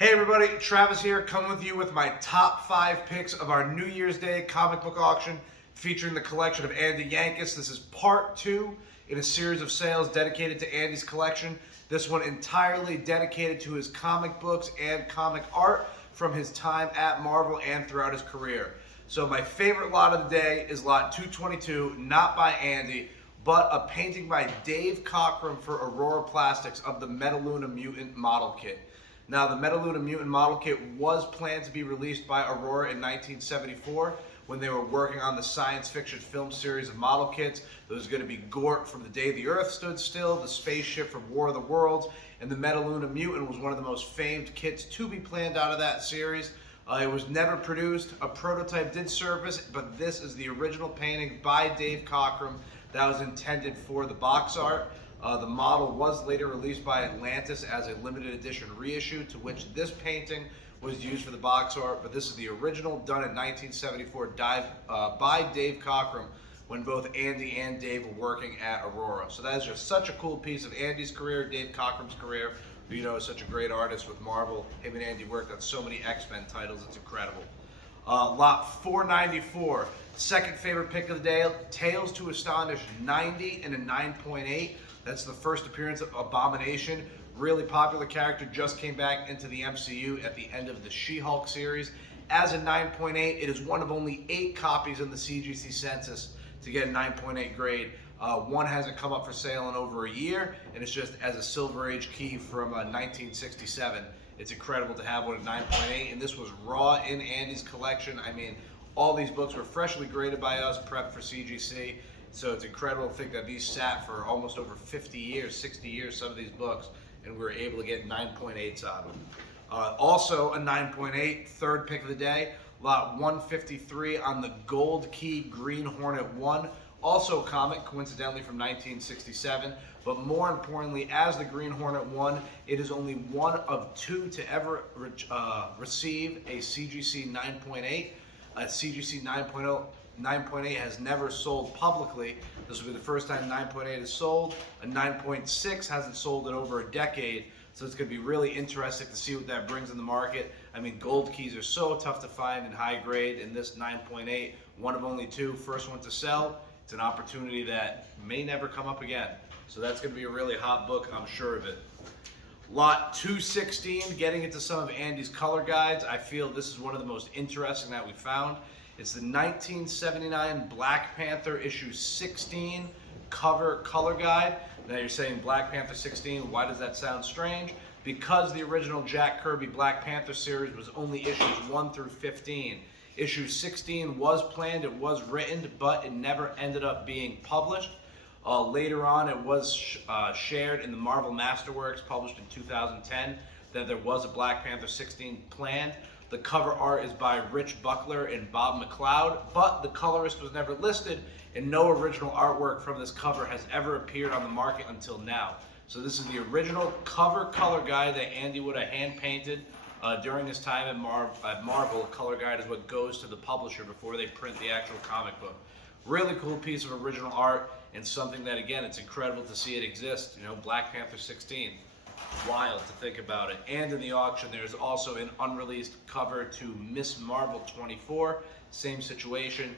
Hey everybody, Travis here, coming with you with my top 5 picks of our New Year's Day comic book auction featuring the collection of Andy Yanchus. This is part 2 in a series of sales dedicated to Andy's collection. This one entirely dedicated to his comic books and comic art from his time at Marvel and throughout his career. So my favorite lot of the day is lot 222, not by Andy, but a painting by Dave Cockrum for Aurora Plastics of the Metaluna Mutant model kit. Now, the Metaluna Mutant model kit was planned to be released by Aurora in 1974 when they were working on the science fiction film series of model kits. There was going to be Gort from The Day the Earth Stood Still, the spaceship from War of the Worlds, and the Metaluna Mutant was one of the most famed kits to be planned out of that series. It was never produced. A prototype did surface, but this is the original painting by Dave Cockrum that was intended for the box art. The model was later released by Atlantis as a limited edition reissue, to which this painting was used for the box art, but this is the original done in 1974 by Dave Cockrum when both Andy and Dave were working at Aurora. So that is just such a cool piece of Andy's career, Dave Cockrum's career, who you know is such a great artist with Marvel. Him and Andy worked on so many X-Men titles, it's incredible. Lot 494, second favorite pick of the day, Tales to Astonish 90 and a 9.8. That's the first appearance of Abomination. Really popular character, just came back into the MCU at the end of the She-Hulk series. As a 9.8, it is one of only 8 copies in the CGC census to get a 9.8 grade. One hasn't come up for sale in over a year, and it's just as a Silver Age key from 1967. It's incredible to have one at 9.8, and this was raw in Andy's collection. I mean, all these books were freshly graded by us, prepped for CGC. So it's incredible to think that these sat for almost over 50 years, 60 years, some of these books, and we were able to get 9.8s out of them. Also a 9.8, third pick of the day, lot 153 on the Gold Key Green Hornet 1, also a comic, coincidentally from 1967, but more importantly, as the Green Hornet 1, it is only one of 2 to ever receive a CGC 9.8, a CGC 9.8 has never sold publicly. This will be the first time 9.8 is sold. A 9.6 hasn't sold in over a decade, so it's going to be really interesting to see what that brings in the market. I mean, gold keys are so tough to find in high grade, and this 9.8, one of only 2, first one to sell. It's an opportunity that may never come up again. So that's going to be a really hot book, I'm sure of it. Lot 216, getting into some of Andy's color guides. I feel this is one of the most interesting that we found. It's the 1979 Black Panther issue 16 cover color guide. Now you're saying Black Panther 16, why does that sound strange? Because the original Jack Kirby Black Panther series was only issues 1 through 15. Issue 16 was planned, it was written, but it never ended up being published. Later on, it was shared in the Marvel Masterworks, published in 2010, that there was a Black Panther 16 planned. The cover art is by Rich Buckler and Bob McLeod, but the colorist was never listed, and no original artwork from this cover has ever appeared on the market until now. So this is the original cover color guide that Andy would have hand-painted during his time at Marvel. A color guide is what goes to the publisher before they print the actual comic book. Really cool piece of original art, and something that, again, it's incredible to see it exist. You know, Black Panther 16. Wild to think about it. And in the auction, there's also an unreleased cover to Miss Marvel 24. Same situation.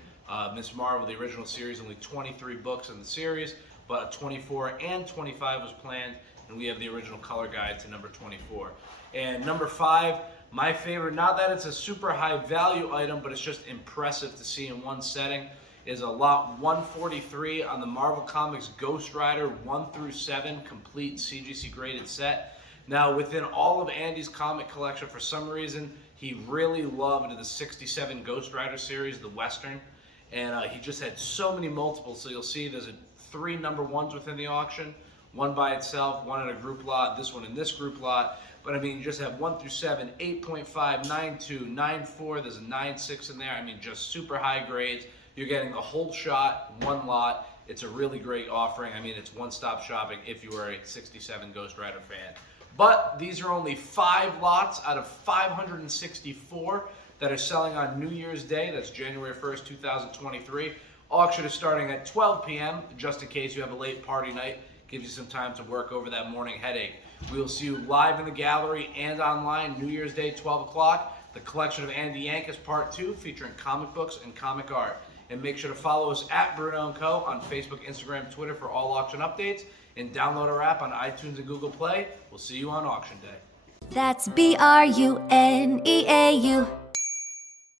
Miss Marvel, the original series, only 23 books in the series, but 24 and 25 was planned, and we have the original color guide to number 24. And number 5, my favorite, not that it's a super high value item, but it's just impressive to see in one setting, is a lot 143 on the Marvel Comics Ghost Rider 1 through 7 complete CGC graded set. Now, within all of Andy's comic collection, for some reason, he really loved the 67 Ghost Rider series, the Western, and he just had so many multiples. So you'll see there's 3 number 1s within the auction, one by itself, one in a group lot, this one in this group lot. But I mean, you just have 1 through 7, 8.5, 9.2, 9.4, there's a 9.6 in there. I mean, just super high grades. You're getting the whole shot, one lot. It's a really great offering. I mean, it's one-stop shopping if you are a 67 Ghost Rider fan. But these are only 5 lots out of 564 that are selling on New Year's Day. That's January 1st, 2023. Auction is starting at 12 p.m. just in case you have a late party night. Gives you some time to work over that morning headache. We will see you live in the gallery and online New Year's Day, 12 o'clock. The collection of Andy Yanchus Part 2 featuring comic books and comic art. And make sure to follow us at Bruno & Co. on Facebook, Instagram, Twitter for all auction updates. And download our app on iTunes and Google Play. We'll see you on auction day. That's BRUNEAU.